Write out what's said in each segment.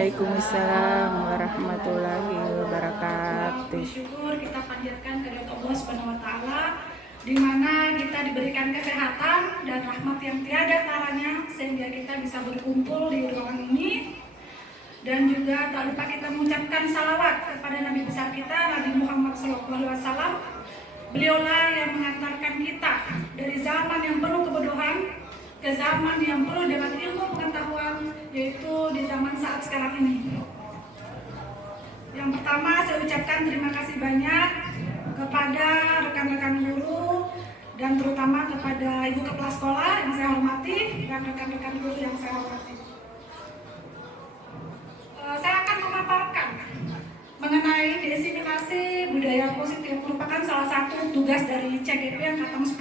Waalaikumsalam warahmatullahi wabarakatuh. Syukur kita panjatkan kepada Allah Subhanahu wa taala di mana kita diberikan kesehatan dan rahmat yang tiada taranya sehingga kita bisa berkumpul di ruangan ini. Dan juga tak lupa kita mengucapkan salawat kepada Nabi besar kita Nabi Muhammad SAW. Beliaulah yang mengantarkan kita dari zaman yang penuh kebodohan ke zaman yang penuh dengan ilmu pengetahuan, yaitu di zaman saat sekarang ini. Yang pertama, saya ucapkan terima kasih banyak kepada rekan-rekan guru dan terutama kepada ibu kepala sekolah yang saya hormati dan rekan-rekan guru yang saya hormati. Saya akan memaparkan mengenai diseminasi budaya positif merupakan salah satu tugas dari CGP Angkatan 10,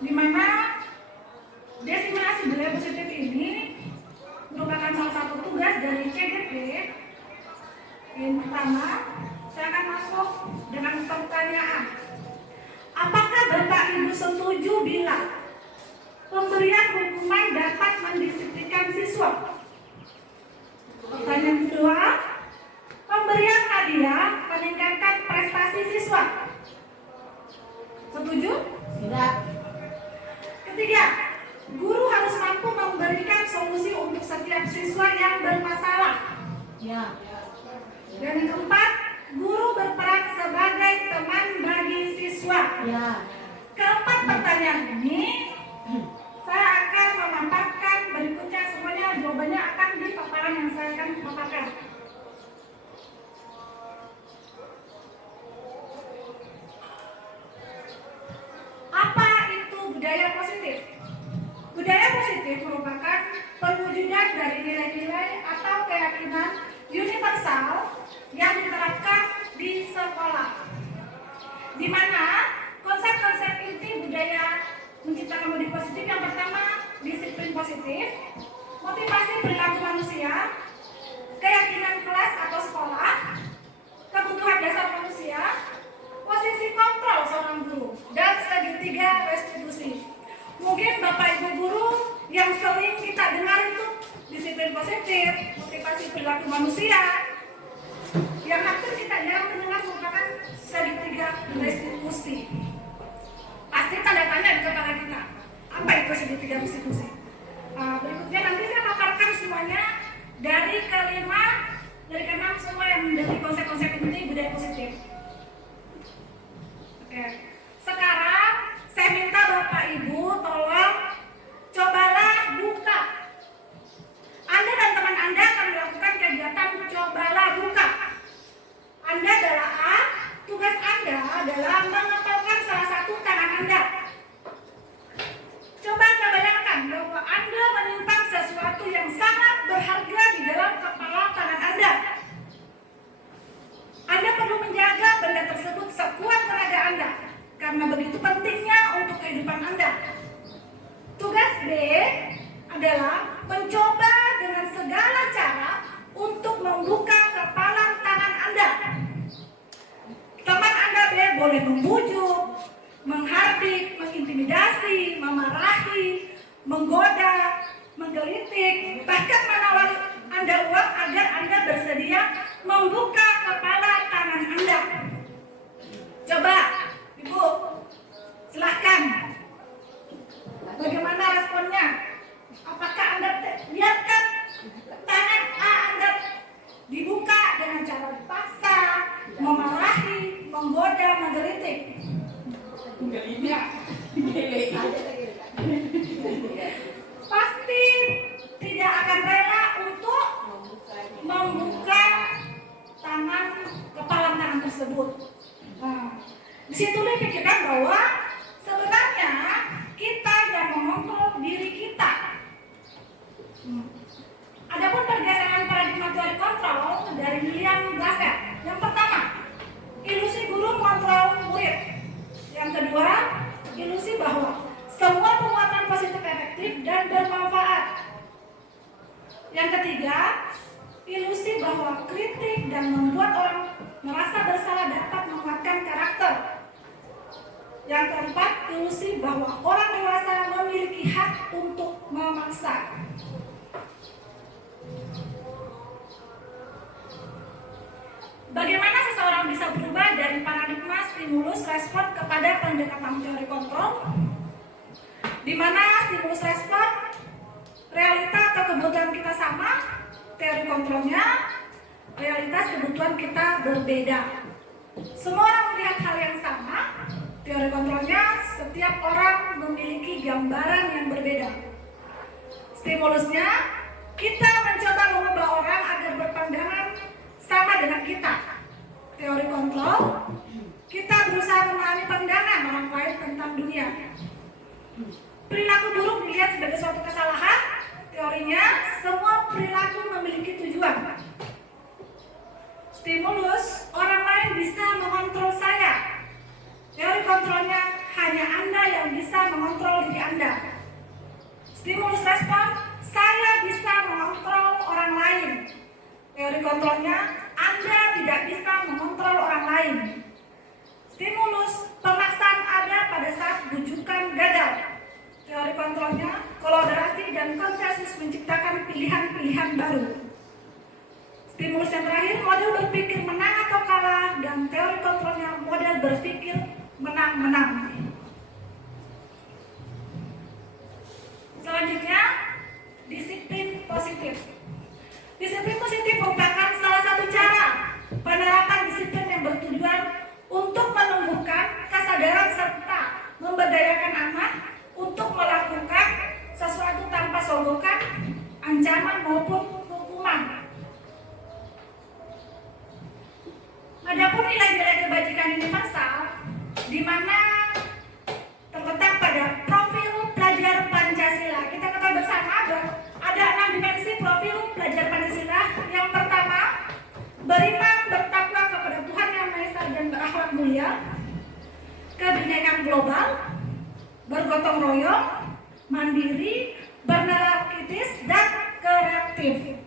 di mana diseminasi budaya positif ini merupakan salah satu tugas dari CGP. Yang pertama, saya akan masuk dengan pertanyaan. Apakah Bapak Ibu setuju bila pemberian hukuman dapat mendisiplinkan siswa? Pertanyaan kedua, pemberian hadiah meningkatkan prestasi siswa. Setuju? Tidak. Ketiga, guru harus mampu memberikan solusi untuk setiap siswa yang bermasalah. Ya. Dan yang keempat, guru berperan sebagai teman bagi siswa. Ya. Keempat pertanyaan ini saya akan memaparkan berikutnya, semuanya jawabannya akan di paparan yang saya akan paparkan. Apa itu budaya positif? Budaya positif merupakan perwujudan dari nilai-nilai atau keyakinan universal yang diterapkan di sekolah, di mana konsep-konsep inti budaya menciptakan budaya positif yang pertama disiplin positif, motivasi perilaku manusia, keyakinan kelas atau sekolah, kebutuhan dasar manusia, posisi kontrol seorang guru, dan segitiga restitusi. Mungkin Bapak Ibu guru yang sering kita dengar itu disiplin positif, motivasi perilaku manusia, yang hampir kita jarang mendengar merupakan segitiga restitusi. Pasti tanda tanya di kepala kita, apa itu segitiga restitusi? Berikutnya nanti saya paparkan semuanya dari keenam semua yang menjadi konsep-konsep inti budaya positif. Oke. Sekarang saya minta Bapak Ibu tolong cobalah buka. Anda dan teman Anda akan melakukan kegiatan cobalah buka. Anda adalah A, tugas Anda adalah mengepalkan salah satu tangan Anda. Coba Anda bayangkan bahwa Anda menyimpan sesuatu yang sangat berharga di dalam kepala tangan Anda. Anda perlu menjaga benda tersebut sekuat tenaga Anda, karena begitu pentingnya untuk kehidupan Anda. Tugas B adalah mencoba dengan segala cara untuk membuka kepala tangan Anda. Teman Anda B boleh membujuk, menghardik, mengintimidasi, memarahi, menggoda, menggelitik, bahkan menawari Anda uang agar Anda bersedia membuka kepala tangan Anda. Coba, Ibu, silahkan. Bagaimana responnya? Apakah Anda lihatkan tangan A Anda dibuka dengan cara dipaksa, memarahi, menggoda, menggelitik? Ya. Pasti tidak akan rela untuk membuka kepala tangan tersebut. Di situ dipikirkan bahwa sebenarnya kita yang mengontrol diri kita. Adapun pergeseran paradigma teori kontrol dari William Glasser. Yang pertama, ilusi guru mengontrol murid. Yang kedua, ilusi bahwa semua penguatan positif efektif dan bermanfaat. Yang ketiga, ilusi bahwa kritik dan membuat orang merasa bersalah dapat menguatkan karakter. Yang keempat, ilusi bahwa orang dewasa memiliki hak untuk memaksa. Bagaimana seseorang bisa berubah dari paradigma stimulus respon kepada pendekatan teori kontrol, di mana stimulus respon realita atau kebutuhan kita sama, teori kontrolnya realitas kebutuhan kita berbeda. Semua orang melihat hal yang sama, teori kontrolnya setiap orang memiliki gambaran yang berbeda. Stimulusnya, kita mencoba mengubah orang agar berpandangan sama dengan kita. Teori kontrol, kita berusaha memahami pandangan orang lain tentang dunia. Perilaku buruk dilihat sebagai suatu kesalahan. Teorinya, semua perilaku memiliki tujuan. Stimulus, orang lain bisa mengontrol saya. Teori kontrolnya, hanya Anda yang bisa mengontrol diri Anda. Stimulus respon, saya bisa mengontrol orang lain. Teori kontrolnya, Anda tidak bisa mengontrol orang lain. Stimulus, pemaksaan ada pada saat bujukan gagal. Teori kontrolnya, kolaborasi dan konsensus menciptakan pilihan-pilihan baru. Stimulus yang terakhir, model berpikir menang atau kalah, dan teori kontrolnya model berpikir menang-menang. Selanjutnya, disiplin positif. Disiplin positif merupakan salah satu cara penerapan disiplin yang bertujuan untuk menumbuhkan kesadaran serta memberdayakan anak untuk melakukan sesuatu tanpa sogokkan, ancaman maupun hukuman. Adapun nilai-nilai kebajikan universal, di mana terletak pada profil pelajar Pancasila. Kita ketahui bersama ada 6 dimensi profil pelajar Pancasila. Yang pertama, beriman bertakwa kepada Tuhan Yang Maha Esa dan berakhlak mulia, kebinekaan global, bergotong royong, mandiri, bernalar kritis, dan kreatif.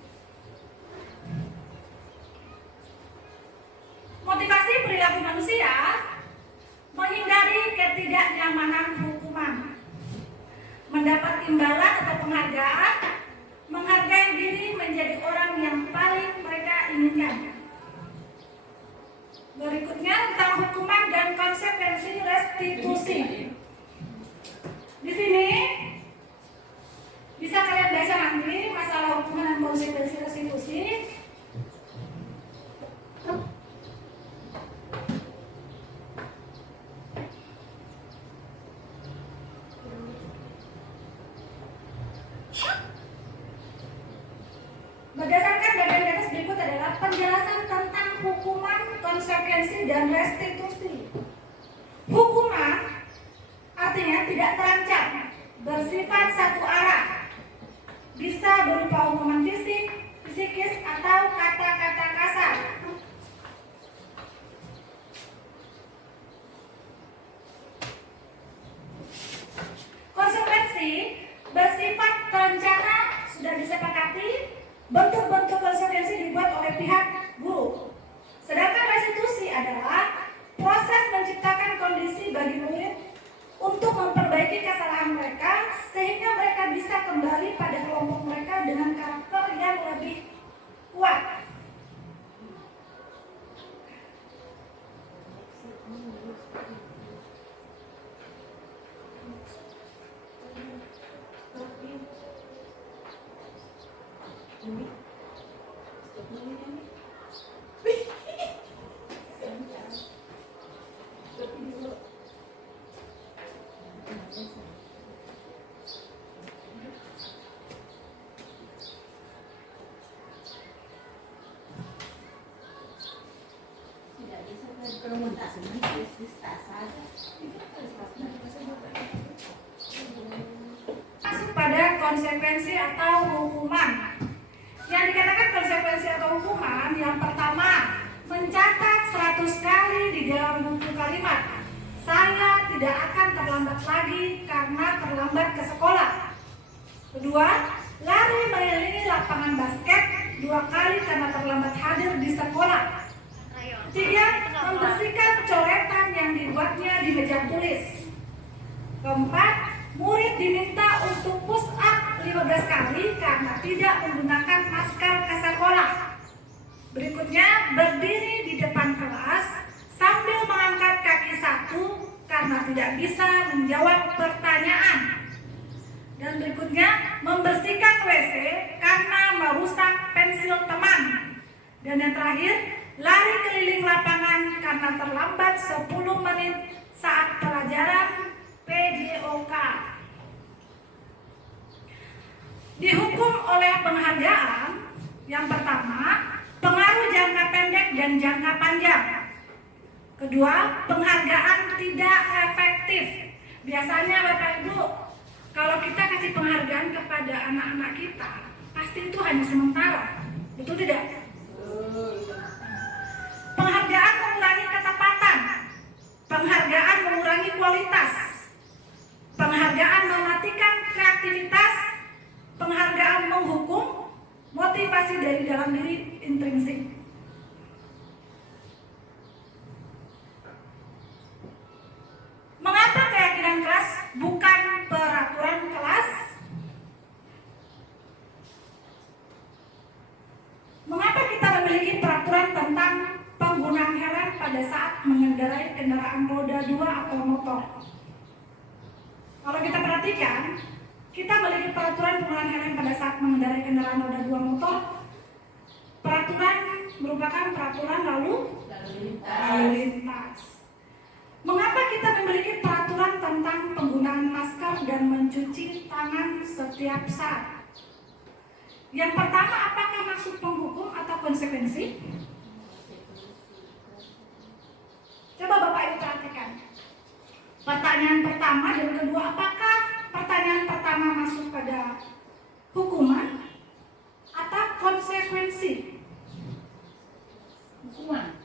Motivasi perilaku manusia, menghindari ketidaknyamanan hukuman, mendapat imbalan atau penghargaan, menghargai diri menjadi orang yang paling mereka inginkan. Berikutnya tentang hukuman dan konsekuensi restitusi. Di sini bisa kalian baca nanti masalah hukuman dan konsekuensi restitusi. Berdasarkan bagian di atas berikut adalah penjelasan tentang hukuman, konsekuensi, dan restitusi. Hukuman artinya tidak terancam, bersifat satu arah, bisa berupa hukuman fisik, psikis, atau kata-kata kasar. Konsekuensi bersifat terencana, sudah disepakati. Bentuk-bentuk konsekuensi dibuat oleh pihak guru. Sedangkan restitusi adalah proses menciptakan kondisi bagi murid untuk memperbaiki kesalahan mereka sehingga mereka bisa kembali pada kelompok mereka dengan karakter yang lebih kuat. Masuk pada konsekuensi atau hukuman. Yang dikatakan konsekuensi atau hukuman, yang pertama, mencatat 100 kali di dalam buku kalimat, saya tidak akan terlambat lagi karena terlambat ke sekolah. Kedua, lari mengelilingi lapangan basket 2 kali karena terlambat hadir di sekolah. Tiga, membersihkan coretan yang dibuatnya di meja tulis. Keempat, murid diminta untuk push up 15 kali karena tidak menggunakan masker ke sekolah. Berikutnya, berdiri di depan kelas sambil mengangkat kaki satu karena tidak bisa menjawab pertanyaan. Dan berikutnya, membersihkan WC karena merusak pensil teman. Dan yang terakhir, lari keliling lapangan karena terlambat 10 menit saat pelajaran PJOK. Dihukum oleh penghargaan. Yang pertama, pengaruh jangka pendek dan jangka panjang. Kedua, penghargaan tidak efektif. Biasanya Bapak Ibu, kalau kita kasih penghargaan kepada anak-anak kita, pasti itu hanya sementara. Betul tidak? konsekuensi. Mengapa keyakinan kelas bukan peraturan kelas? Mengapa kita memiliki peraturan tentang penggunaan helm pada saat mengendarai kendaraan roda 2 atau motor? Kalau kita perhatikan, kita memiliki peraturan penggunaan helm pada saat mengendarai kendaraan roda 2 motor. Peraturan merupakan peraturan lalu lintas. Mengapa kita memiliki peraturan tentang penggunaan masker dan mencuci tangan setiap saat? Yang pertama, apakah maksud penghukum atau konsekuensi? Coba Bapak Ibu perhatikan. Pertanyaan pertama dan kedua, apakah pertanyaan pertama masuk pada hukuman atau konsekuensi? Hukuman,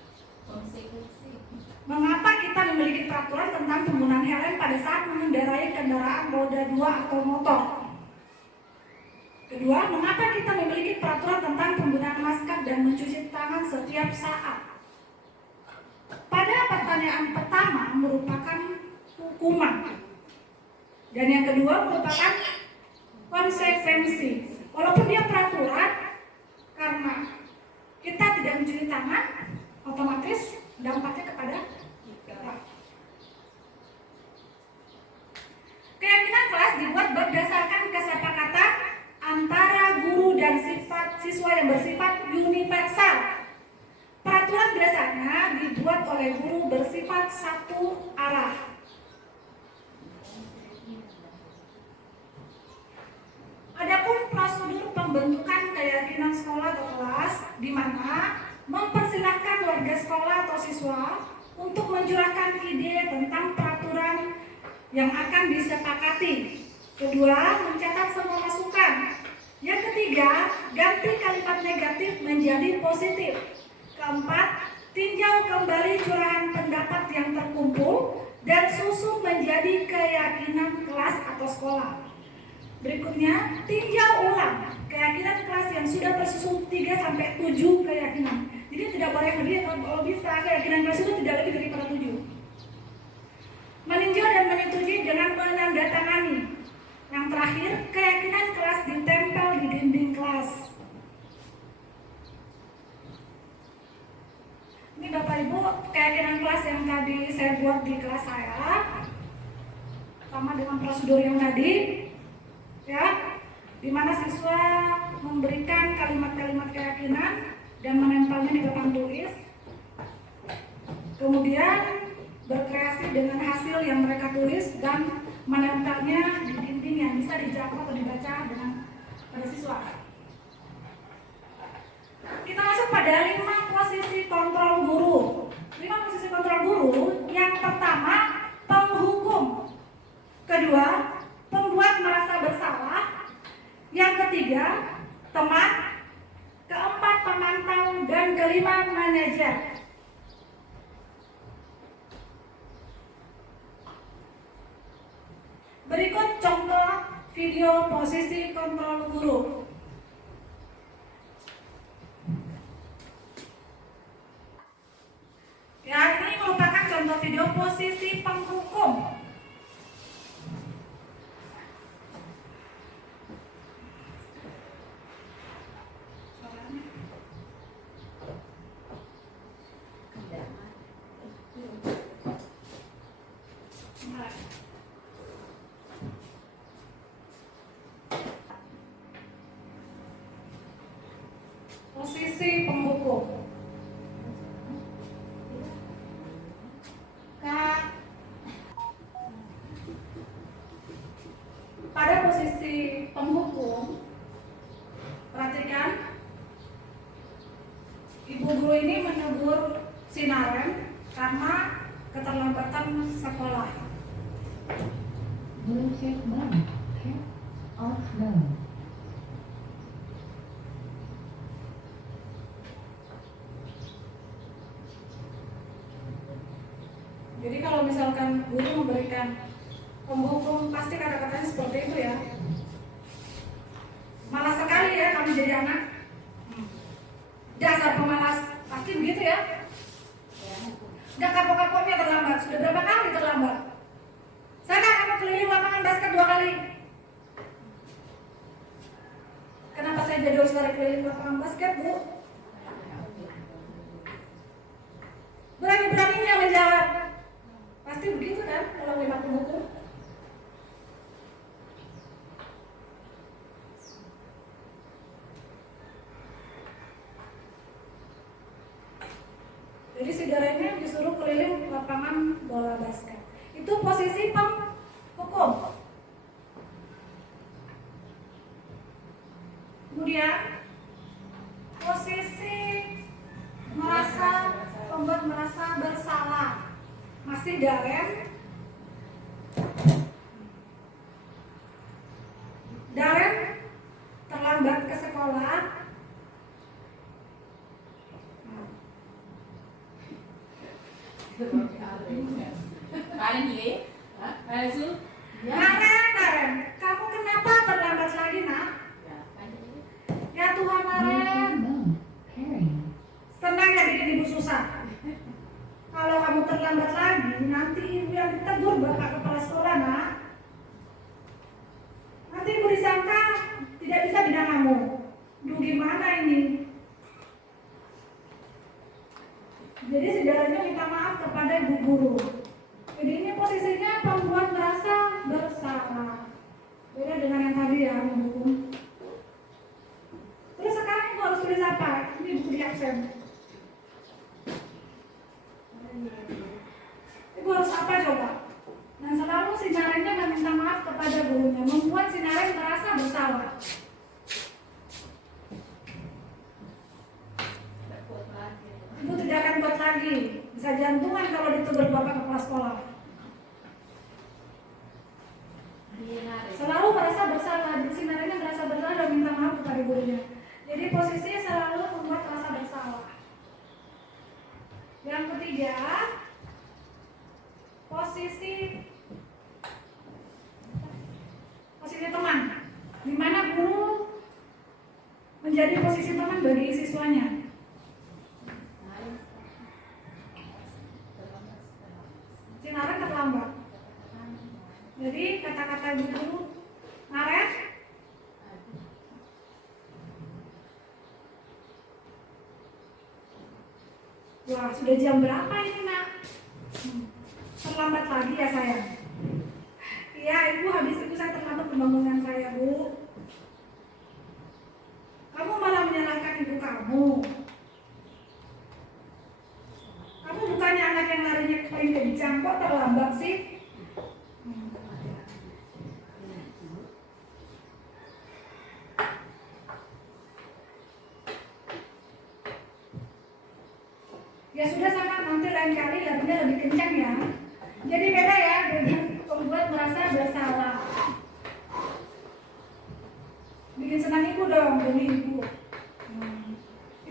konsekuensi. Mengapa kita memiliki peraturan tentang penggunaan helm pada saat mengendarai kendaraan roda 2 atau motor? Kedua, mengapa kita memiliki peraturan tentang penggunaan masker dan mencuci tangan setiap saat? Pada pertanyaan pertama merupakan hukuman, dan yang kedua merupakan konsekuensi. Walaupun dia peraturan, karena kita tidak mencuci tangan, otomatis dampaknya kepada kita. Keyakinan kelas dibuat berdasarkan kesepakatan antara guru dan siswa yang bersifat universal. Peraturan biasanya dibuat oleh guru bersifat satu arah. Adapun prosedur pembentukan keyakinan sekolah atau kelas, di mana mempersilahkan warga sekolah atau siswa untuk mencurahkan ide tentang peraturan yang akan disepakati. Kedua, mencatat semua masukan. Yang ketiga, ganti kalimat negatif menjadi positif. Keempat, tinjau kembali curahan pendapat yang terkumpul dan susun menjadi keyakinan kelas atau sekolah. Berikutnya, tinjau ulang keyakinan kelas yang sudah tersusun 3-7 keyakinan. Jadi tidak boleh lebih, kalau bisa keyakinan kelas itu tidak lebih daripada 7. Meninjau dan menyetujui dengan menandatangani. Yang terakhir, keyakinan kelas ditempel di dinding kelas. Ini Bapak Ibu, keyakinan kelas yang tadi saya buat di kelas saya, sama dengan prosedur yang tadi, ya, di mana siswa memberikan kalimat-kalimat keyakinan dan menempelnya di papan tulis. Kemudian berkreasi dengan hasil yang mereka tulis dan menempelnya di dinding yang bisa dijangkau atau dibaca dengan pada siswa. Kita masuk pada 5 posisi kontrol guru. 5 posisi kontrol guru. Yang pertama, penghukum. Kedua, pembuat merasa bersalah. Yang ketiga, teman. Keempat, pemantau. Dan kelima, manajer. Berikut contoh video posisi kontrol guru. Ya, ini merupakan contoh video posisi penghukum. Posisi penghukum. Pada posisi penghukum, perhatikan, ibu guru ini menegur si Naren karena keterlambatan sekolah. Belum cek banget. Off now. Jadi kalau misalkan guru memberikan penghukum, pasti kata-katanya seperti itu ya. Malas sekali ya kami jadi anak. Dasar begitu ya? Nggak kapok-kapoknya terlambat. Sudah berapa kali terlambat? Saya kan kamu keliling lapangan basket 2 kali. Kenapa saya jadi harus lari keliling lapangan basket, Bu? Berani-beraninya menjawab. Pasti begitu kan kalau memang hukum. Jadi saudaranya disuruh keliling lapangan bola basket. Itu posisi penghukum. Kemudian posisi membuat merasa bersalah. Masih Darren terlambat ke sekolah. Karen, kamu kenapa terlambat lagi, Nak? Ya Tuhan, Karen. Senangnya bikin ibu susah. Kalau kamu terlambat lagi, nanti ibu yang ditegur Bapak Kepala Sekolah, Nak. Nanti ibu disangka tidak bisa bidang kamu. Duh, gimana ini? Jadi saudaranya minta maaf kepada ibu guru. Jadi ini posisinya pembuat merasa bersalah. Beda dengan yang tadi ya, menghukum. Terus sekarang ibu harus tulis apa? Ini buku di absen. Ibu harus apa coba? Dan selalu si Narengnya meminta maaf kepada gurunya, membuat si Nareng merasa bersalah. Ibu tidak akan kuat lagi, bisa jantungan kalau ditegur Bapak Kepala Sekolah. Selalu merasa bersalah, si Narengnya merasa bersalah dan minta maaf kepada gurunya. Jadi posisinya selalu membuat rasa bersalah. Yang ketiga, posisi teman, di mana guru menjadi posisi teman bagi siswanya. Sinaren terlambat. Jadi kata-kata guru, Naren, wah sudah jam berapa ini, Nak? Terlambat lagi ya sayang. Iya, ibu habis itu saya terlambat pembangunan saya, Bu. Kamu malah menyalahkan ibu kamu. Kamu bukannya anak yang larinya paling kencang, kok terlambat sih? Ya sudah sama, nanti lain kali larinya lebih kencang ya. Jadi beda ya dengan membuat merasa bersalah. Bikin senang ibu dong, demi ibu.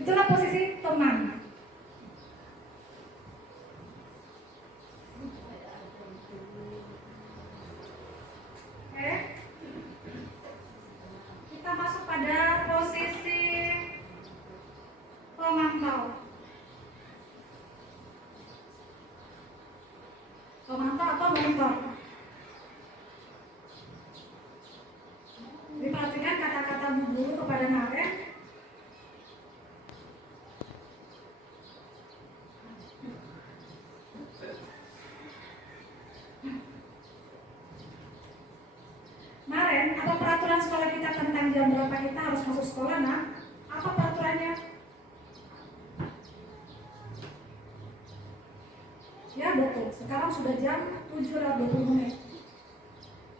Itulah posisi teman. Oke. Kita masuk pada posisi pemantau. Pemantau atau monitor. Diperhatikan kata-kata bu guru kepada Naren. Naren, apa peraturan sekolah kita tentang jam berapa kita harus masuk sekolah, Nak? Apa peraturannya? Ya betul, sekarang sudah jam 7:20.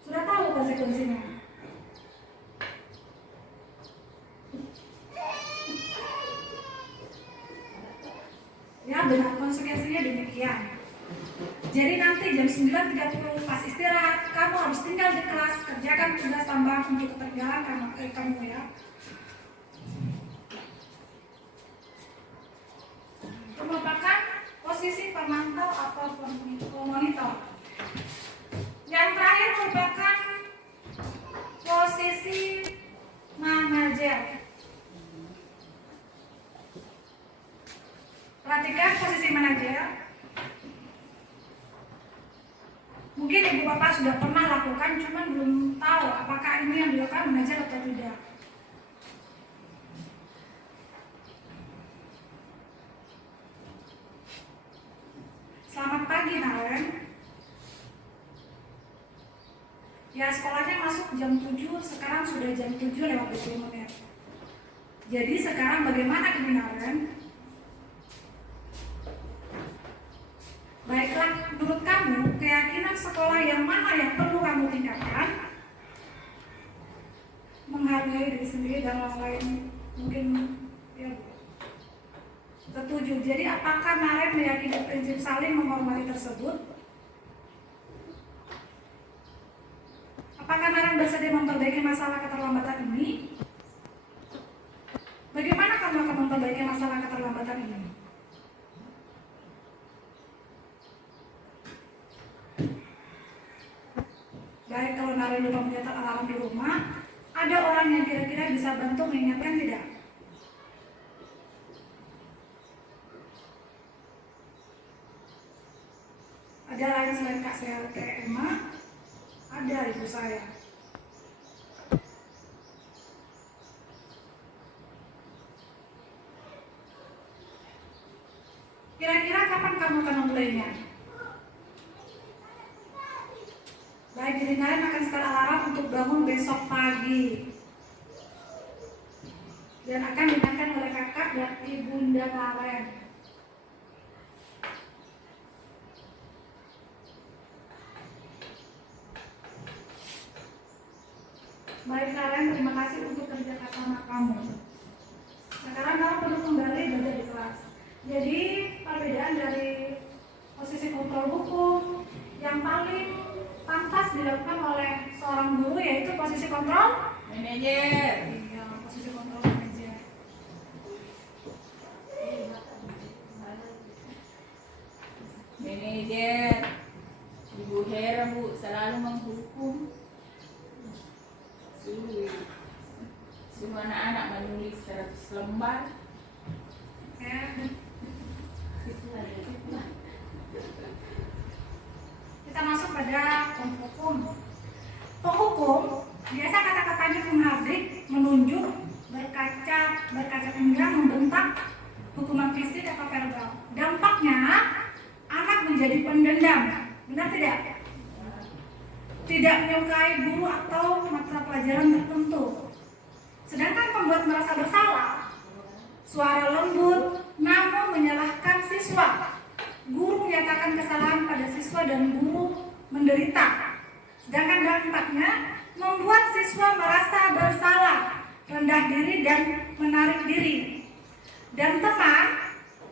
Sudah tahu konsekuensinya. Ya benar, konsekuensinya demikian. Jadi nanti jam 9:30 pas istirahat, kamu harus tinggal di kelas, kerjakan tugas tambahan untuk ketertinggalan kamu ya. Itu merupakan posisi pemantau atau pemonitor. Yang terakhir merupakan posisi manajer. Perhatikan posisi manajer. Mungkin ibu bapak sudah pernah lakukan, cuman belum tahu apakah ini yang dilakukan manajer atau tidak. Selamat pagi Naren. Ya sekolahnya masuk jam 7, sekarang sudah jam 7 lewat 20 menit. Jadi sekarang bagaimana Naren? Baiklah, menurut kamu keyakinan sekolah yang mana yang perlu kamu tingkatkan? Menghargai diri sendiri dan orang lain mungkin ya setuju. Jadi apakah Naren meyakini prinsip saling menghormati tersebut? Apakah Naren bersedia memperbaiki masalah keterlambatan ini? Bagaimana kamu akan memperbaiki masalah keterlambatan ini? Baik, kalau Naren lupa menyetel alarm di rumah, ada orang yang kira-kira bisa bantu mengingatkan tidak? Ada lain selain Kak Selke Emma? Ada ibu saya. Kira-kira kapan kamu akan memulainya? Baik, jadi Naren akan setel alarm untuk bangun besok pagi. Dan akan diingatkan oleh kakak dan ibunda Naren. Baik Naren, terima kasih untuk kerja sama kamu. Sekarang kamu perlu kembali belajar di kelas. Jadi perbedaan dari posisi kontrol hukum yang paling pantas dilakukan oleh seorang guru yaitu posisi kontrol Manajer. Iya, posisi kontrol manajer. Manajer. Ibu Hera Bu selalu menghukum. Suruh anak-anak menulis 100 lembar. Kita masuk pada penghukum. Penghukum biasa kata-katanya menghardik, menunjuk, berkaca pinggang, membentak, hukuman fisik atau verbal. Dampaknya anak menjadi pendendam, benar tidak? Tidak menyukai guru atau mata pelajaran tertentu. Sedangkan pembuat merasa bersalah, suara lembut namun menyalahkan siswa. Guru menyatakan kesalahan pada siswa dan guru menderita. Sedangkan dampaknya membuat siswa merasa bersalah, rendah diri dan menarik diri. Dan teman,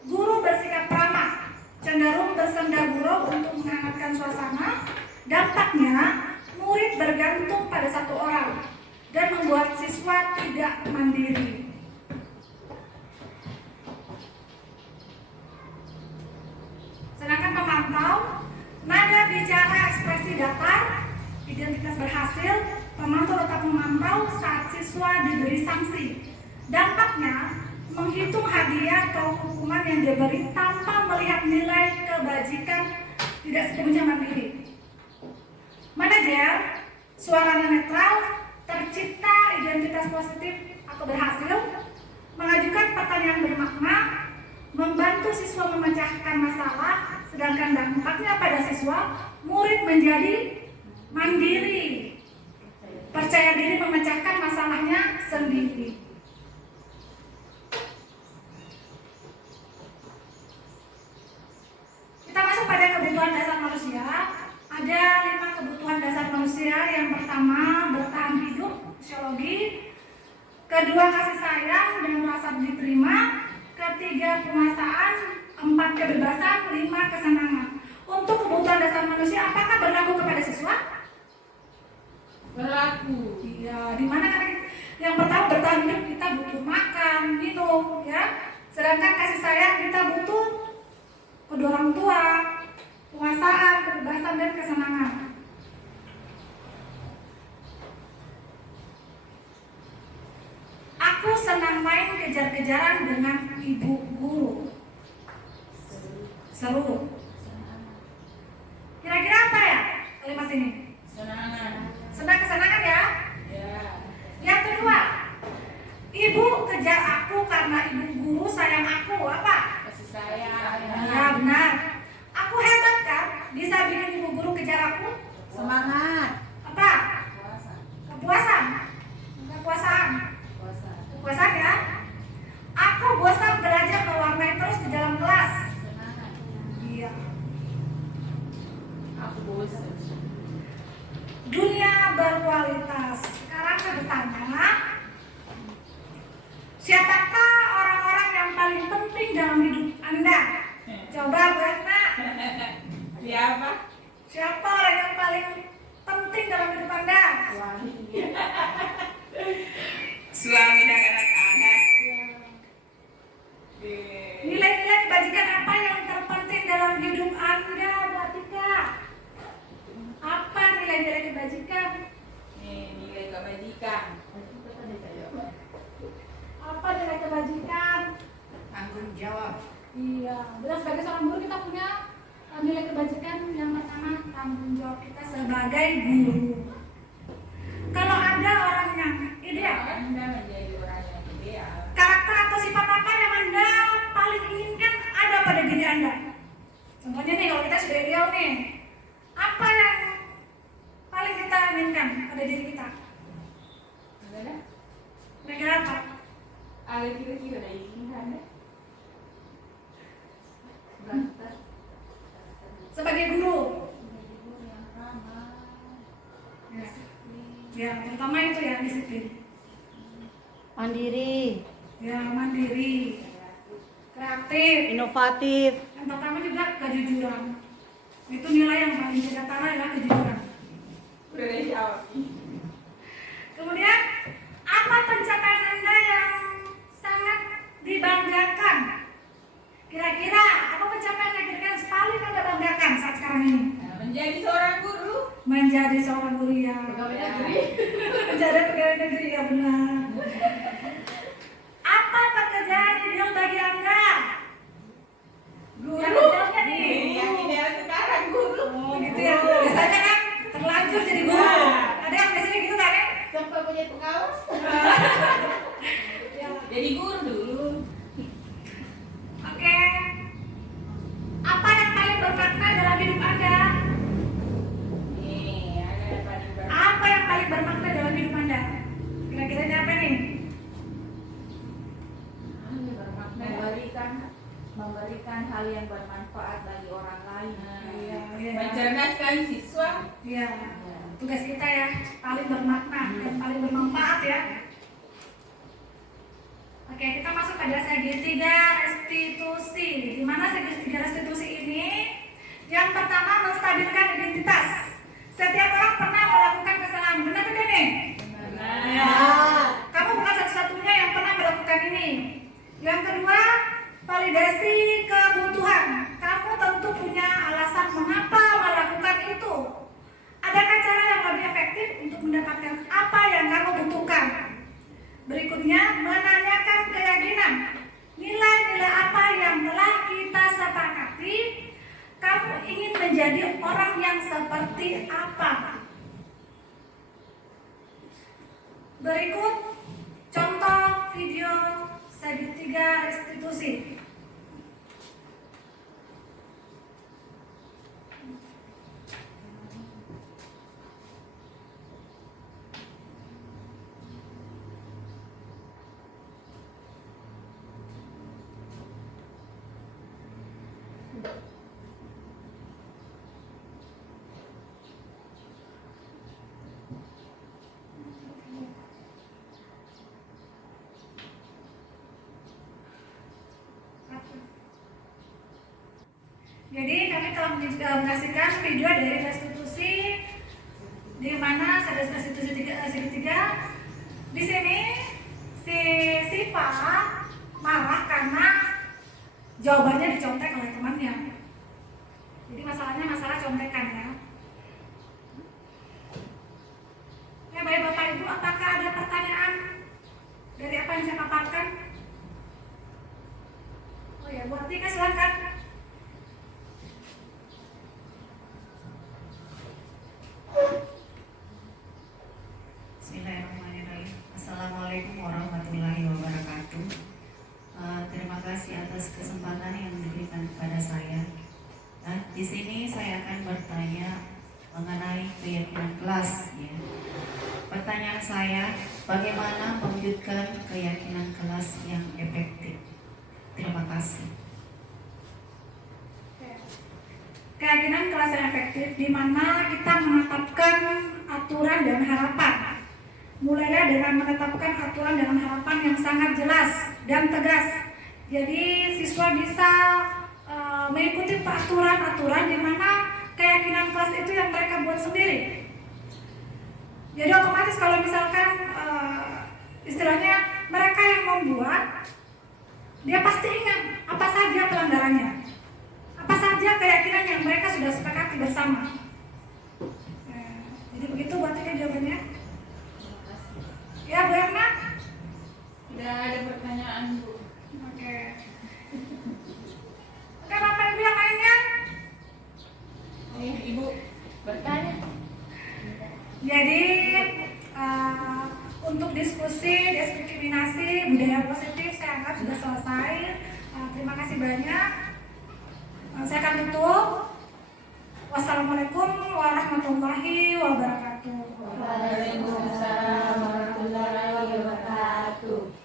guru bersikap ramah, cenderung bersenda gurau untuk menghangatkan suasana. Dampaknya, murid bergantung pada satu orang dan membuat siswa tidak mandiri. Sedangkan pemantau, nada bicara ekspresi datar, identitas berhasil, pemantau tetap memantau saat siswa diberi sanksi. Dampaknya, menghitung hadiah atau hukuman yang diberi tanpa melihat nilai kebajikan, tidak sepenuhnya mandiri. Manajer, suaranya netral, tercipta identitas positif atau berhasil, mengajukan pertanyaan bermakna, membantu siswa memecahkan masalah, sedangkan dampaknya pada siswa, murid menjadi mandiri, percaya diri memecahkan masalahnya sendiri. Kita masuk pada kebutuhan dasar manusia. Ada 5 kebutuhan dasar manusia. Yang pertama, bertahan hidup, fisiologi. Kedua, kasih sayang dan merasa diterima. Ketiga, penguasaan. 4, kebebasan. 5, kesenangan. Untuk kebutuhan dasar manusia, apakah berlaku kepada siswa? Berlaku. Iya, di mana kan yang pertama bertahan hidup kita butuh makan, minum, ya. Sedangkan kasih sayang kita butuh kedua orang tua, penguasaan, kebebasan dan kesenangan. Aku senang main kejar-kejaran dengan ibu guru. Seru. Kira-kira apa ya kalimat ini? Senangan. Senang kesenangan ya. Ya. Yang kedua, ibu kejar aku karena ibu guru sayang aku. Apa? Kasih sayang. Ya benar. Aku hebat kan? Bisa bikin ibu guru kejar aku? Semangat. Apa? Puasa. Kepuasan. Kepuasan. Puasa. Kepuasan ya. Aku bosan belajar mewarnai terus di dalam kelas. Senangan. Iya. Aku bosan. Dunia berkualitas. Sekarang saya bertanya, siapakah orang-orang yang paling penting dalam hidup Anda? Coba Berna. Siapa? Siapa orang yang paling penting dalam hidup Anda? Suami. Suami dan anak-anak. Nilai-nilai kebajikan apa yang terpenting dalam hidup Anda, Mbak Tika? Apa nilai-nilai kebajikan? Nih, nilai kebajikan. Apa nilai kebajikan? Tanggung jawab. Iya, benar sebagai seorang guru kita punya nilai kebajikan yang pertama tanggung jawab kita sebagai guru. Kalau ada orang yang ideal, Anda menjadi orang yang ideal. karakter atau sifat apa yang Anda paling inginkan ada pada diri Anda? Contohnya nih, kalau kita sudah ideal nih, apa yang paling kita inginkan pada diri kita? Ada? Kira-kira apa? Ada kira-kira ada inginkan deh. Sebagai guru, Yang ramah. ya terutama itu ya disiplin, Mandiri. ya mandiri, kreatif. Inovatif. Yang pertama juga kejujuran. Itu nilai yang paling tidak tara adalah kejujuran. Udah deh jawab. Kemudian apa pencapaian Anda yang sangat dibanggakan? Kira-kira apa pencapaian yang kira-kira paling Anda banggakan saat sekarang ini? Nah, menjadi seorang guru. Menjadi seorang guru ya. Pegawai negeri. Menjadi pegawai negeri ya benar. Apa pekerjaan ideal bagi Anda? Guru. Yang idealnya nih. Yang ideal sekarang guru. Oh gitu ya. Biasanya kan terlanjur jadi guru. Ada yang biasanya gitu kan ya? Sampai punya pengawas. Jadi guru dulu. Oke. Apa yang paling bermakna dalam hidup Anda? Nih, ada yang paling berat. Apa yang paling bermakna dalam hidup Anda? Kira-kira ini apa nih? Memberikan hal yang bermanfaat bagi orang lain. Iya, iya. Mencerdaskan siswa. Iya. Tugas kita ya paling bermakna dan paling bermanfaat ya. Oke, kita masuk pada segitiga restitusi. Di mana segitiga restitusi ini? Yang pertama, menstabilkan identitas. Setiap orang pernah melakukan kesalahan. Benar tidak nih? Benar. Kamu bukan satu-satunya yang pernah melakukan ini. Yang kedua, validasi kebutuhan. Kamu tentu punya alasan mengapa melakukan itu. Adakah cara yang lebih efektif untuk mendapatkan apa yang kamu butuhkan? Berikutnya, menanyakan keyakinan. Nilai-nilai apa yang telah kita sepakati? Kamu ingin menjadi orang yang seperti apa? Berikut contoh video segitiga restitusi. Jadi kami telah mengasihkan video dari restitusi di mana restitusi segitiga. Di sini si Siva marah karena jawabannya dicontek oleh temannya. Jadi masalahnya masalah contekan ya. Ya baik Bapak Ibu, apakah ada pertanyaan dari apa yang saya paparkan? Oh ya, Bu Atika silakan. Di sini saya akan bertanya mengenai keyakinan kelas. Ya. Pertanyaan saya, bagaimana mewujudkan keyakinan kelas yang efektif? Terima kasih. Keyakinan kelas yang efektif di mana kita menetapkan aturan dan harapan. Mulainya dengan menetapkan aturan dan harapan yang sangat jelas dan tegas. Jadi siswa bisa mengikuti aturan-aturan di mana keyakinan kelas itu yang mereka buat sendiri. Jadi otomatis kalau misalkan istilahnya mereka yang membuat, dia pasti ingat apa saja pelanggarannya, apa saja keyakinan yang mereka sudah sepakati bersama. Jadi begitu buat ini jawabannya. Ya Bu Erna? Tidak ada pertanyaan Bu. Oke. Oke Bapak Ibu yang lainnya? Ibu bertanya. Jadi untuk diskusi diskriminasi budaya positif saya anggap sudah selesai. Terima kasih banyak. Saya akan tutup. Wassalamualaikum warahmatullahi wabarakatuh. Waalaikumsalam warahmatullahi wabarakatuh.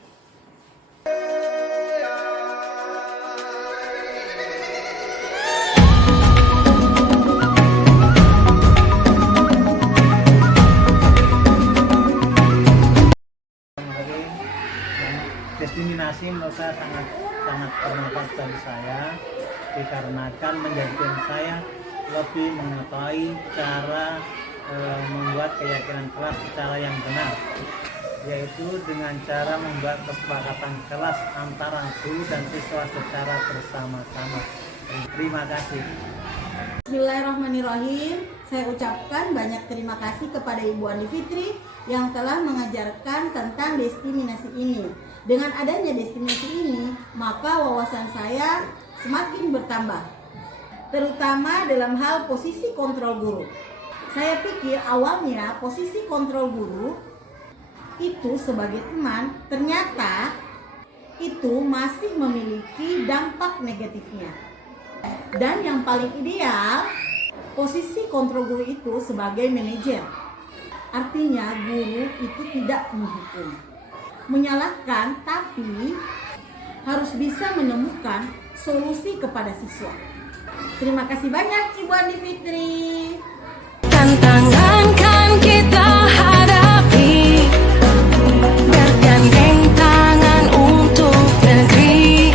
Diskriminasi menurut saya sangat bermanfaat bagi saya dikarenakan menjadikan saya lebih mengetahui cara membuat keyakinan kelas secara yang benar, yaitu dengan cara membuat kesepakatan kelas antara guru dan siswa secara bersama-sama. Terima kasih. Bismillahirrahmanirrahim. Saya ucapkan banyak terima kasih kepada Ibu Andi Fitri yang telah mengajarkan tentang diskriminasi ini. Dengan adanya diskriminasi ini, maka wawasan saya semakin bertambah, terutama dalam hal posisi kontrol guru. Saya pikir awalnya posisi kontrol guru itu sebagai teman, ternyata itu masih memiliki dampak negatifnya. Dan yang paling ideal, posisi kontrol guru itu sebagai manajer. Artinya guru itu tidak menghukum, menyalahkan, tapi harus bisa menemukan solusi kepada siswa. Terima kasih banyak Ibu Andi Fitri. Tantangan kan kita hadapi, bergandeng tangan untuk negeri,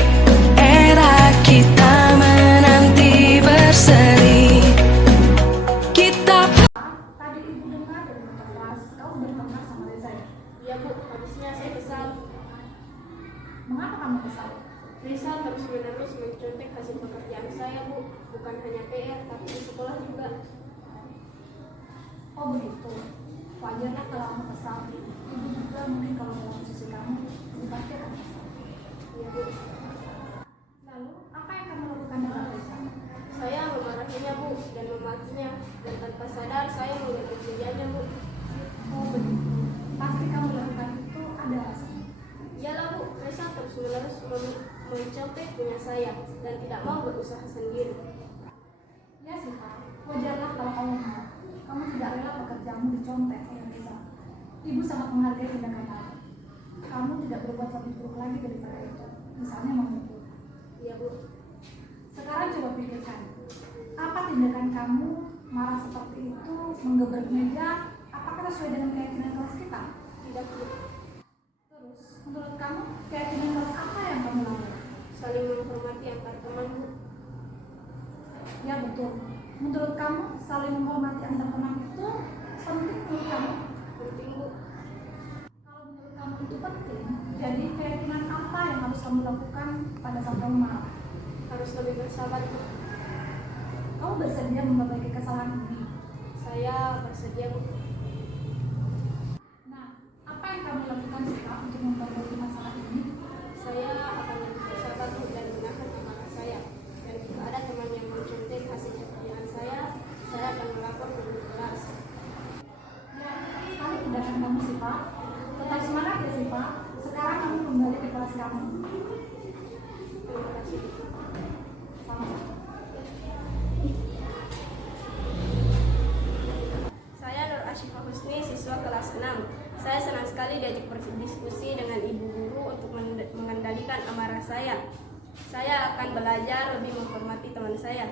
era kita menanti berseri. Kita Tadi Ibu dengar dari kakak kelas, kau bertengkar sama Reza ya? Iya Bu, habisnya saya kesal. Mengapa kamu kesal? Risa terus-menerus mencontek hasil pekerjaan saya Bu, bukan hanya PR tapi di sekolah juga. Oh begitu. Wajarlah kalau kamu kesal. Ibu juga mungkin kalau dalam posisi kamu, ibu pasti akan kesal. Iya Bu, Lalu, apa yang kamu lakukan dengan Reza? saya memarahinya Bu dan memaki-nya, dan tanpa sadar saya mengambil kerjanya Bu. Oh begitu. Pasti kamu lakukan itu ada alasan. Iyalah Bu, Risa terus-menerus mencontek punya saya dan tidak mau berusaha sendiri. Ya sih Pak, wajarlah kalau kamu mau. Kamu tidak rela pekerjaanmu dicontek oleh Reza. Ibu sangat menghargai tindakan kamu. Kamu tidak berbuat lebih buruk lagi daripada itu. Misalnya memukul. Iya Bu, Sekarang coba pikirkan, apa tindakan kamu marah seperti itu, menggebrak meja, apakah sesuai dengan keyakinan kelas kita? tidak Bu. Terus, menurut kamu, keyakinan kelas apa yang kamu lakukan? Saling menghormati antar teman Bu. Ya betul. Menurut kamu, saling menghormati antar teman itu penting menurut kamu? Penting Bu. Kalau menurut kamu itu penting, jadi keyakinan apa yang harus kamu lakukan pada saat kamu marah? Harus lebih bersabar Bu. Kamu bersedia memperbaiki kesalahan ini? Saya bersedia Bu. Nah, apa yang kamu lakukan Sita untuk memperbaiki masalah ini? Saya akan lebih bersabar Bu dan menahan amarah saya. Dan jika ada teman yang mencontek hasil pekerjaan saya akan melapor ke guru kelas. Ya, sekali tindakan kamu Sipa. Tetap semangat ya Sipa. Sekarang kamu kembali ke kelas kamu. Terima kasih. Sama-sama. saya lebih menghormati teman saya.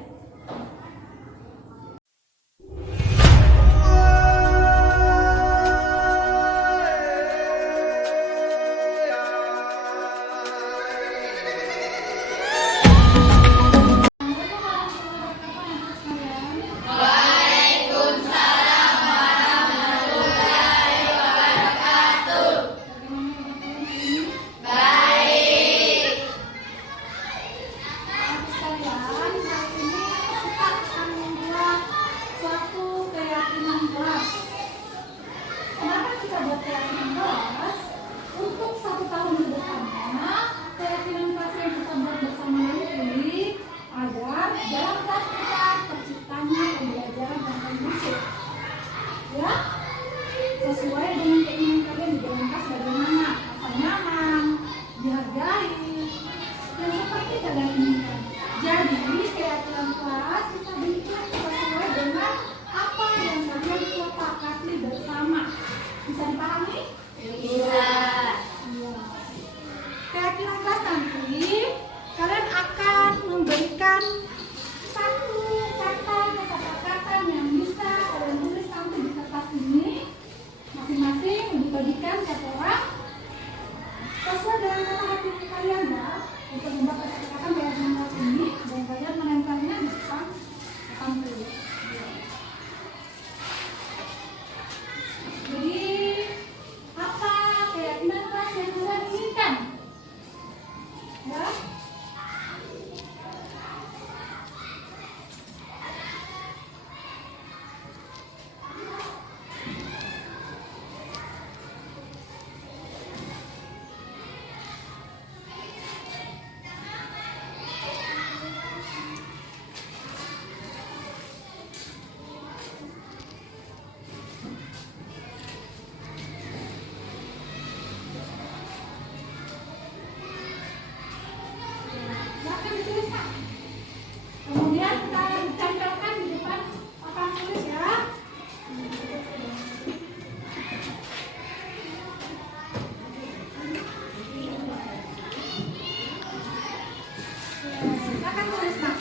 Sesuai dengan keinginan kalian di dalam kelas bagaimana, rasa nyaman, dihargai, dan seperti kalian inginkan. Jadi kegiatan kelas kita bikin sesuai dengan apa yang kalian sepakati bersama. Bisa dipahami? Bisa. Iya. Keyakinan kelas nanti kalian akan memberikan satu kata-kata yang bisa kalian tulis nanti di kertas ini. Masing-masing dibagikan satu orang sesuai dengan kata hati kalian ya, untuk membuat kesepakatan keyakinan kelas ini, dan kalian menempelnya di depan tulis. Jadi apa keyakinan kelas yang kalian inginkan? Ya. Silakan dituliskan. Kemudian kita tempelkan di depan papan tulis ya. Silakan tulis nak.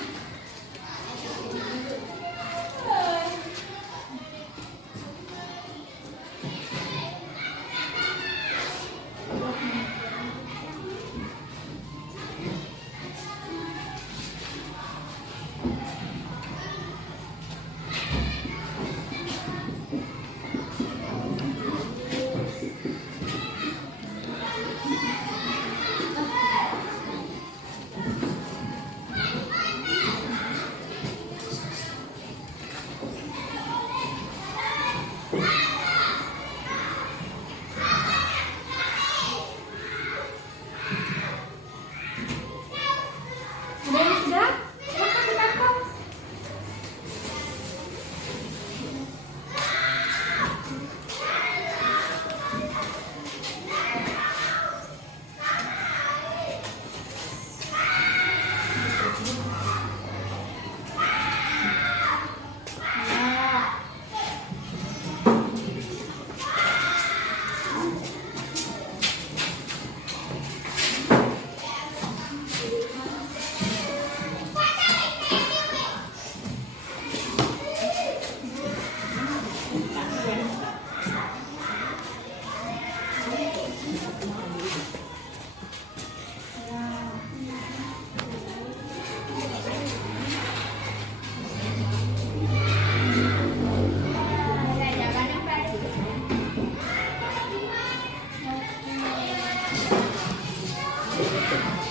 Ada yang sudah? Silakan ditempel.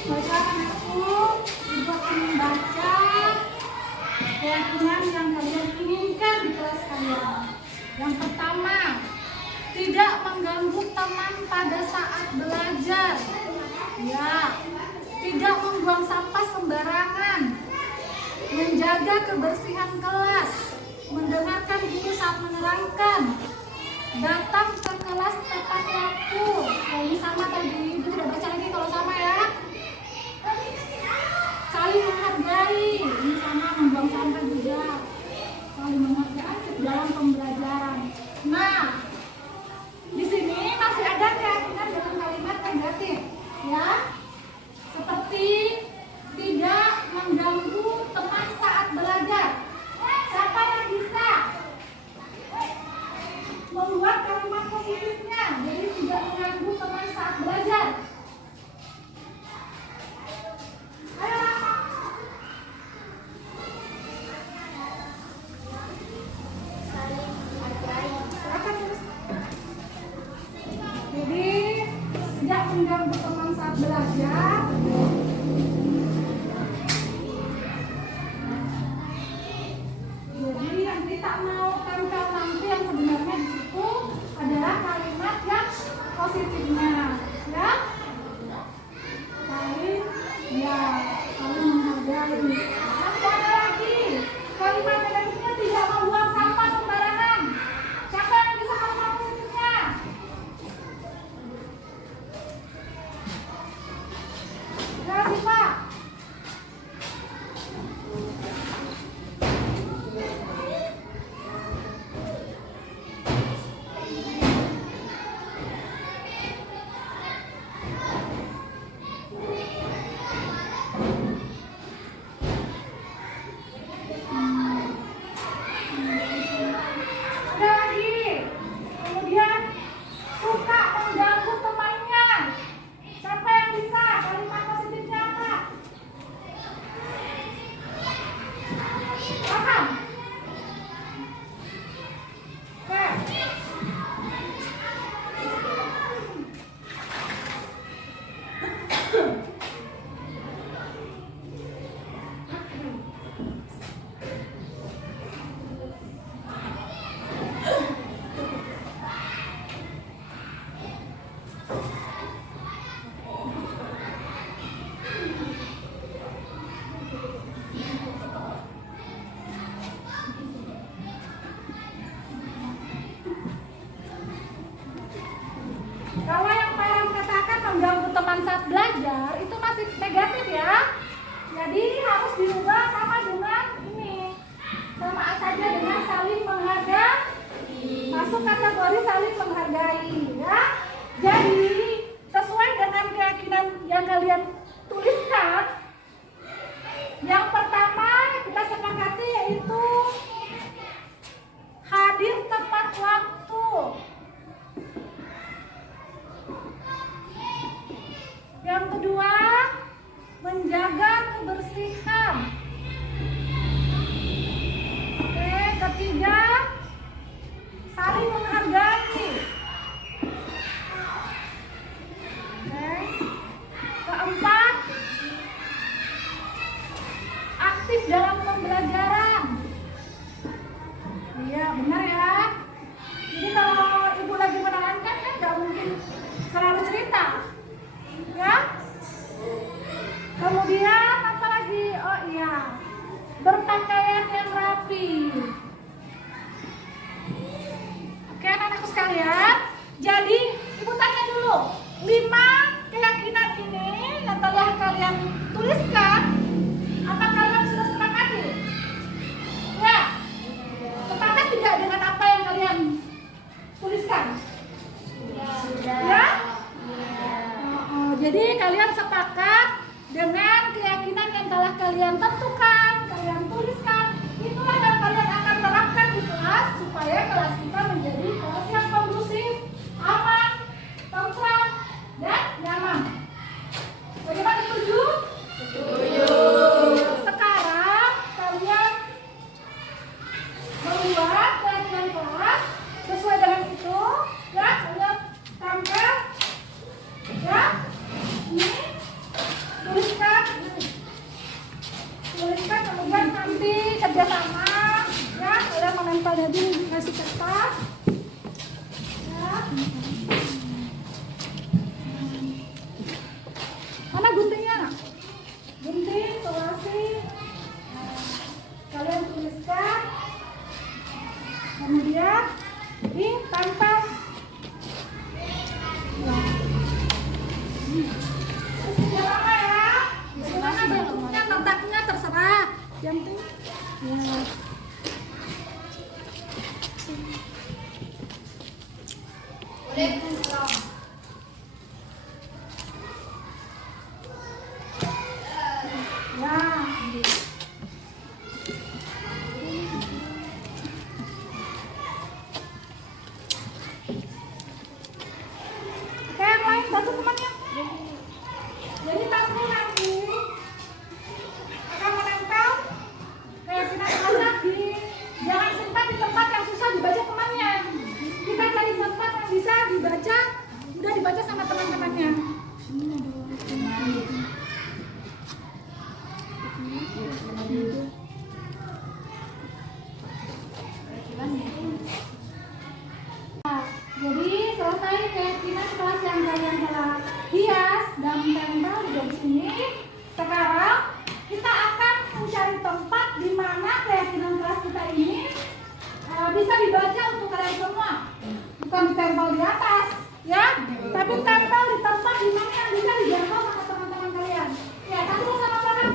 Baca anakku, ibu akan membaca keyakinan yang kalian inginkan di kelas kalian. Yang pertama, tidak mengganggu teman pada saat belajar. Ya, tidak membuang sampah sembarangan, menjaga kebersihan kelas, mendengarkan guru saat menerangkan, datang ke kelas tepat waktu. Kalau ini sama tadi, ibu tidak baca lagi kalau sama ya. Saling menghargai, ini sama membuang sampah juga. Saling menghargai dalam pembelajaran. Nah, di sini masih ada keyakinan dengan kalimat negatif, ya, seperti tidak mengganggu kategori saling menghargai ya. Jadi sesuai dengan keyakinan yang kalian tuliskan, yang pertama kita sepakati yaitu hadir tepat waktu. Yang kedua, menjaga kebersihan. Oke, ketiga, saling menghargai. Oke. Keempat, aktif dalam pembelajaran. Iya, benar ya. Jadi kalau ibu lagi menerangkan kan nggak mungkin selalu cerita, ya. Kemudian apa lagi? Oh iya, berpakaian yang rapi. Oke, anak-anakku sekalian. Jadi ibu tanya dulu, 5 keyakinan ini yang telah kalian tuliskan, apa kalian sudah sepakati? Ya. Sepakat tidak dengan apa yang kalian tuliskan? Ya? Jadi kalian sepakat dengan keyakinan yang telah kalian tentukan, kalian tuliskan. Itulah yang kalian akan terapkan di kelas supaya kelas kita menjadi kelas yang kondusif, aman, tentram, dan nyaman. Bagaimana, setuju? Setuju. Sekarang kalian membuat keyakinan kelas sesuai dengan itu, ya. Kalian tampil, ya. Ini tuliskan, kemudian nanti kerjasama, ya. Kalian menempelnya di ngasih kertas, ya. Mana guntingnya? Gunting, selasi. Kalian tuliskan, kemudian ditempel. Kerjasama ya. Bagaimana bentuknya, letaknya terserah. Yang penting, ya. Oke, yang lain bantu temannya. Jadi tasnya nanti akan menempel keyakinan kelasnya di, jangan simpan di tempat yang susah dibaca temannya. Kita cari tempat yang bisa dibaca, udah dibaca sama teman-temannya. Jadi selesai keyakinan kelas yang kalian telah hias dan tempel di box ini. Sekarang kita akan mencari tempat di mana keyakinan kelas kita ini bisa dibaca untuk kalian semua. Bukan ditempel di atas, ya, tapi tempel di tempat di mana yang bisa dijangkau sama teman-teman kalian. Ya, kasih sama orang.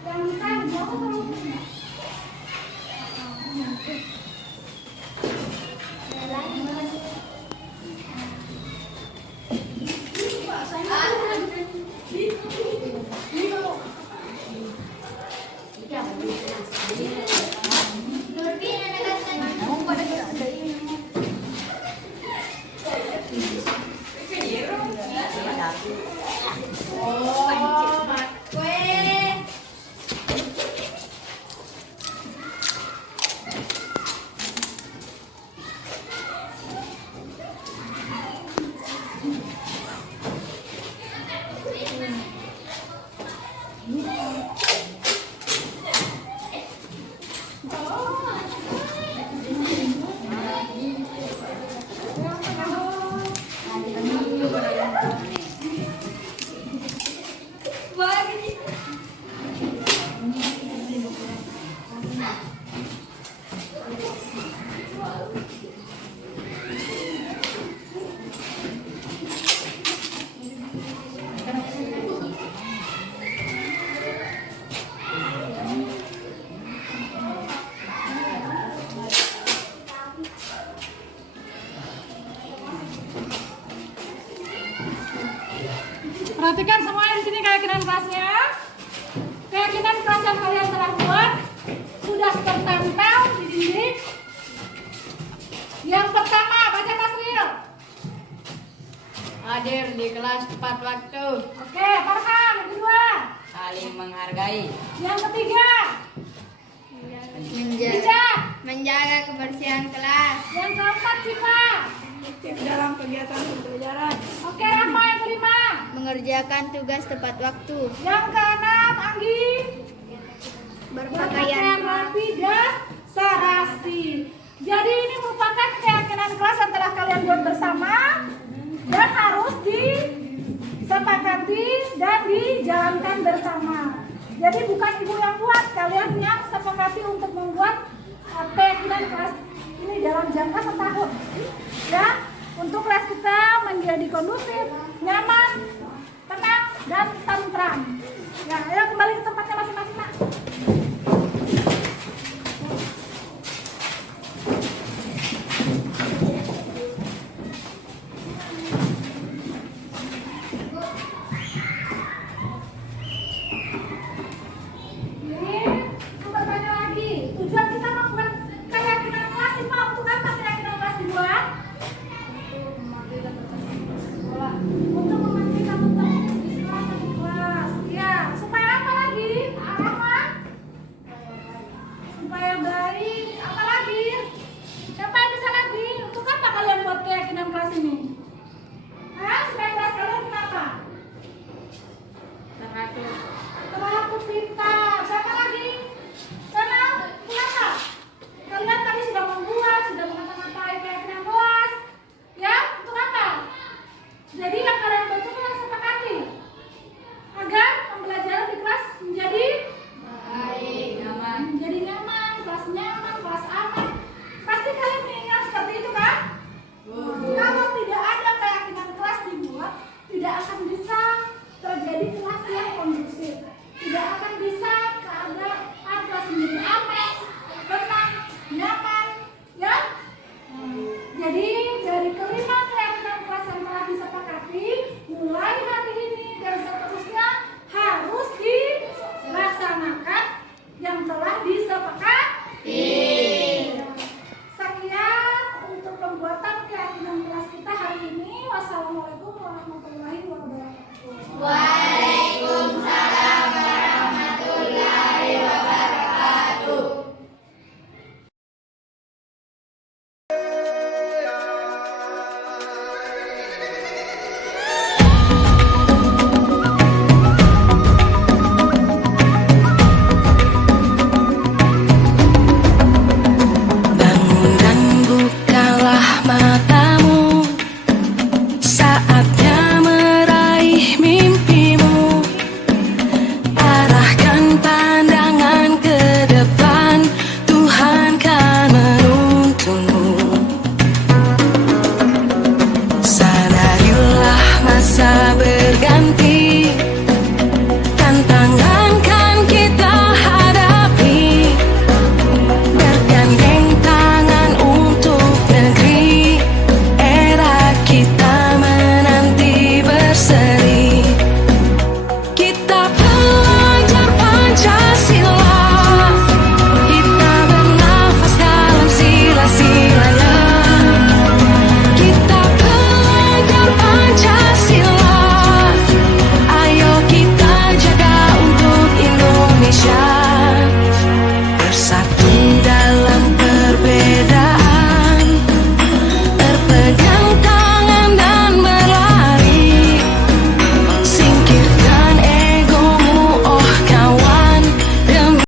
Yang bisa dijangkau terus. Perhatikan semuanya di sini keyakinan kelasnya. Keyakinan kelas yang kalian telah buat sudah tertempel di dinding. Yang pertama, baca Mas Ril. Hadir di kelas tepat waktu, Oke, Farhan. Yang kedua. saling menghargai, Yang ketiga. Menjaga, Bijak. menjaga kebersihan kelas. Yang keempat, Siva. Aktif dalam kegiatan pembelajaran. Oke, Rahma. Yang kelima. Mengerjakan tugas tepat waktu. Yang keenam, Anggi. Berpakaian rapi dan serasi. Jadi ini merupakan keyakinan kelas yang telah kalian buat bersama dan harus disepakati dan dijalankan bersama. Jadi bukan ibu yang buat, kalian yang sepakati untuk membuat keyakinan kelas ini dalam jangka setahun. Ya, untuk kelas kita menjadi kondusif, nyaman,